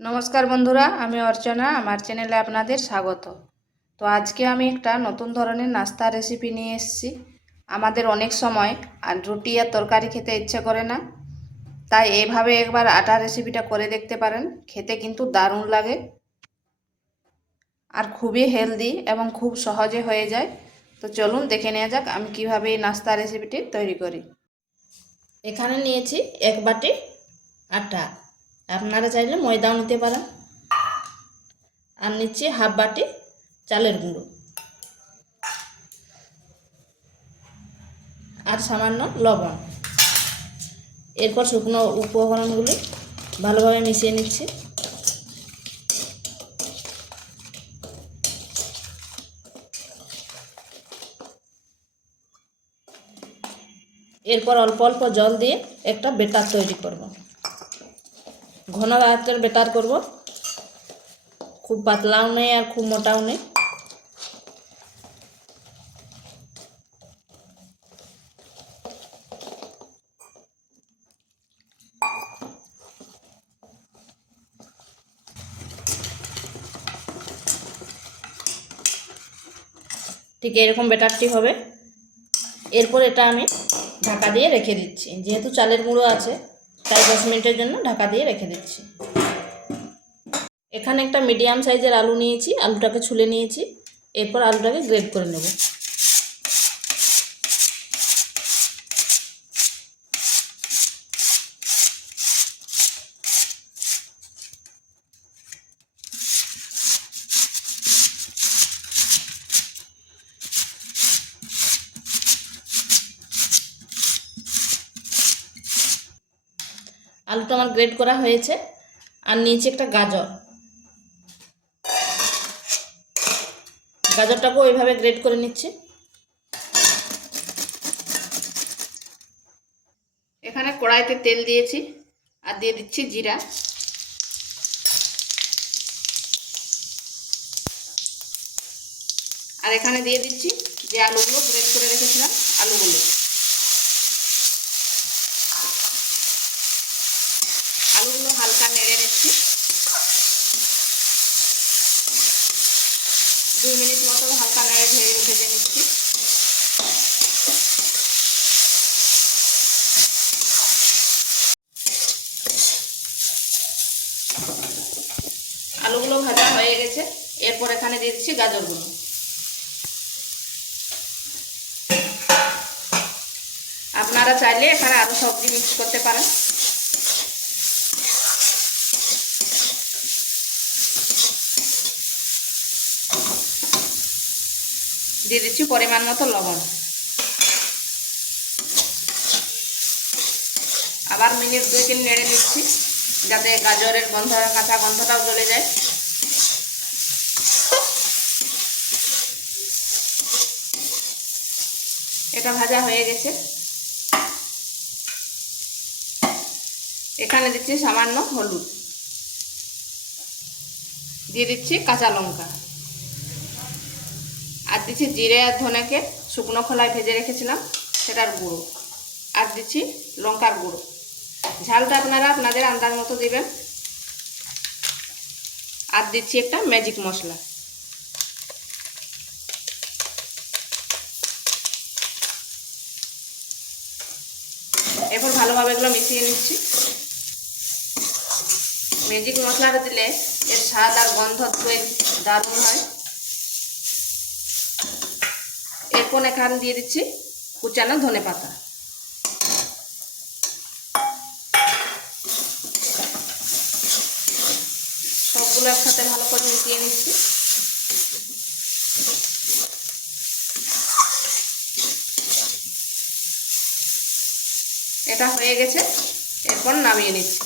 নমস্কার বন্ধুরা, আমি অর্চনা। আমার চ্যানেলে আপনাদের স্বাগত। তো আজকে আমি একটা নতুন ধরনের নাস্তা রেসিপি নিয়ে এসেছি। আমাদের অনেক সময় আর রুটি আর তরকারি খেতে ইচ্ছে করে না, তাই এইভাবে একবার আটা রেসিপিটা করে দেখতে পারেন। খেতে কিন্তু দারুণ লাগে আর খুবই হেলদি এবং খুব সহজে হয়ে যায়। তো চলুন দেখে নেওয়া যাক আমি কিভাবে এই নাস্তা রেসিপিটি তৈরি করি। এখানে নিয়েছি 1 বাটি আটা, আপনারা চাইলে ময়দাও নিতে পারেন। আর নিচ্ছি হাফ বাটি চালের গুঁড়ো আর সামান্য লবণ। এরপর শুকনো উপকরণগুলি ভালোভাবে মিশিয়ে নিচ্ছি। এরপর অল্প অল্প জল দিয়ে একটা বেটার তৈরি করব। ঘন আঁচের বেটার করব, খুব পাতলাও নেই আর খুব মোটাও নেই। ঠিক এরকম বেটারটি হবে। এরপর এটা আমি ঢাকা দিয়ে রেখে দিচ্ছি, যেহেতু চালের গুঁড়ো আছে তাই 10 মিনিটের জন্য ঢাকা দিয়ে রেখে দিচ্ছি। এখানে একটা মিডিয়াম সাইজের আলু নিয়েছি, আলুটাকে ছুলে নিয়েছি। এরপর আলুটাকে গ্রেট করে নেব। আলুটা আমার গ্রেট করা হয়েছে। আর নিয়েছি একটা গাজর, গাজরটাকেও এইভাবে গ্রেট করে নিচ্ছি। এখানে কড়াইতে তেল দিয়েছি আর দিয়ে দিচ্ছি জিরা। আর এখানে দিয়ে দিচ্ছি যে আলুগুলো গ্রেট করে রেখেছিলাম, আলুগুলো হালকা নেড়ে নিচ্ছি। 2 মিনিট মতো হালকা নেড়ে ভেজে নিচ্ছি। আলুগুলো ভাজা হয়ে গেছে। এরপর এখানে দিয়ে দিচ্ছি গাজরগুলো। আপনারা চাইলে এখানে আরো সবজি মিক্স করতে পারেন। দিয়ে দিচ্ছি পরিমাণ মতো লবণ। আবার মিনিট 2-3 নেড়ে নিচ্ছি, যাতে গাজরের কাঁচা গন্ধটাও চলে যায়। এটা ভাজা হয়ে গেছে। এখানে দিচ্ছি সামান্য হলুদ, দিয়ে দিচ্ছি কাঁচা লঙ্কা, আর দিচ্ছি জিরে আর ধনেকে শুকনো খোলায় ভেজে রেখেছিলাম সেটার গুঁড়ো, আর দিচ্ছি লঙ্কার গুঁড়ো। ঝালটা আপনারা আপনাদের আন্দাজ মতো দিবেন। আর দিচ্ছি একটা ম্যাজিক মশলা। এরপর ভালোভাবে এগুলো মিশিয়ে নিচ্ছি। ম্যাজিক মশলাটা দিলে এর স্বাদ আর গন্ধ দারুণ হয়। এরপর এখানে দিয়ে দিচ্ছি কুচানো ধনেপাতা। সবগুলো একসাথে ভালো করে মিশিয়ে নিচ্ছি। এটা হয়ে গেছে। এরপর নামিয়ে নিচ্ছি।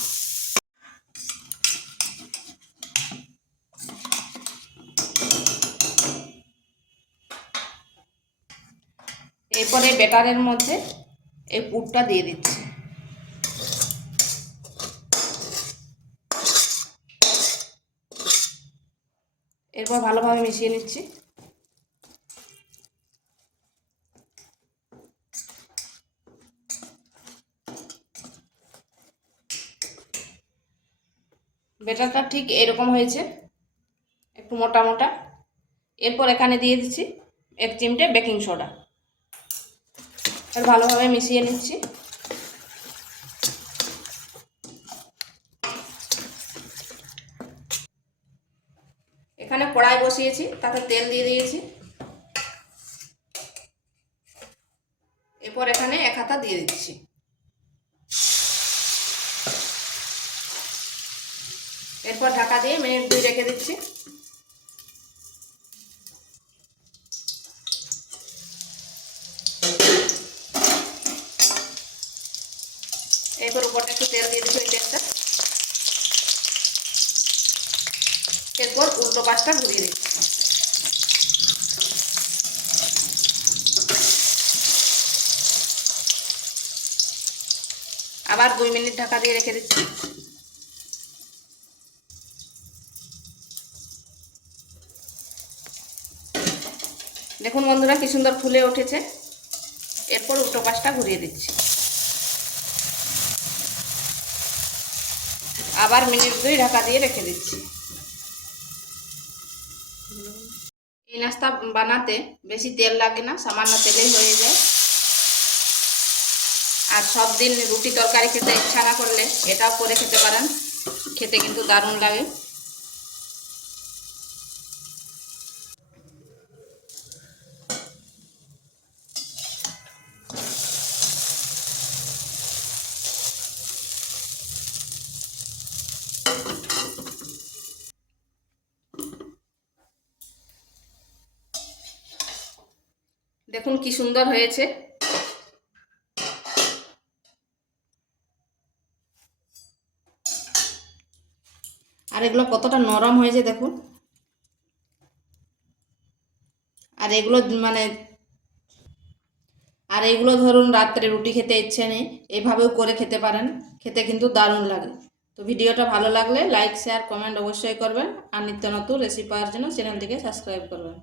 এরপরে ব্যাটারের মধ্যে এই পুরটা দিয়ে দিচ্ছি। এরপর ভালোভাবে মিশিয়ে নিচ্ছি। ব্যাটারটা ঠিক এরকম হয়েছে, একটু মোটা মোটা। এরপর এখানে দিয়ে দিচ্ছি 1 চিমটে বেকিং সোডা, আর ভালোভাবে মিশিয়ে নিচ্ছি। এখানে কড়াই বসিয়েছি, তাতে তেল দিয়ে দিয়েছি। এরপর এখানে 1 হাতা দিয়ে দিচ্ছি। এরপর ঢাকা দিয়ে মিনিট 2 রেখে দিচ্ছি। এরপর উপরটা একটু তেল দিয়ে দিচ্ছি, ওই তেলটা। এরপর উল্টো পাশটা ঘুরিয়ে দিচ্ছি। আবার 2 মিনিট ঢাকা দিয়ে রেখে দিচ্ছি। দেখুন বন্ধুরা কি সুন্দর ফুলে উঠেছে। এরপর উল্টো পাশটা ঘুরিয়ে দিচ্ছি। আবার মিনিট 2 ঢাকা দিয়ে রেখে দিচ্ছি। এই নাস্তা বানাতে বেশি তেল লাগে না, সামান্য তেলেই হয়ে যায়। আর সব দিন রুটি তরকারি খেতে ইচ্ছা না করলে এটাও করে খেতে পারেন, খেতে কিন্তু দারুণ লাগে। দেখুন কি সুন্দর হয়েছে। আর এগুলো কতটা নরম হয়েছে দেখুন। আর এগুলো ধরুন রাত্রে রুটি খেতে ইচ্ছে নেই, এভাবেও করে খেতে পারেন, খেতে কিন্তু দারুণ লাগে। তো ভিডিওটা ভালো লাগলে লাইক শেয়ার কমেন্ট অবশ্যই করবেন, আর নিত্য নতুন রেসিপি পাওয়ার জন্য চ্যানেলটিকে সাবস্ক্রাইব করবেন।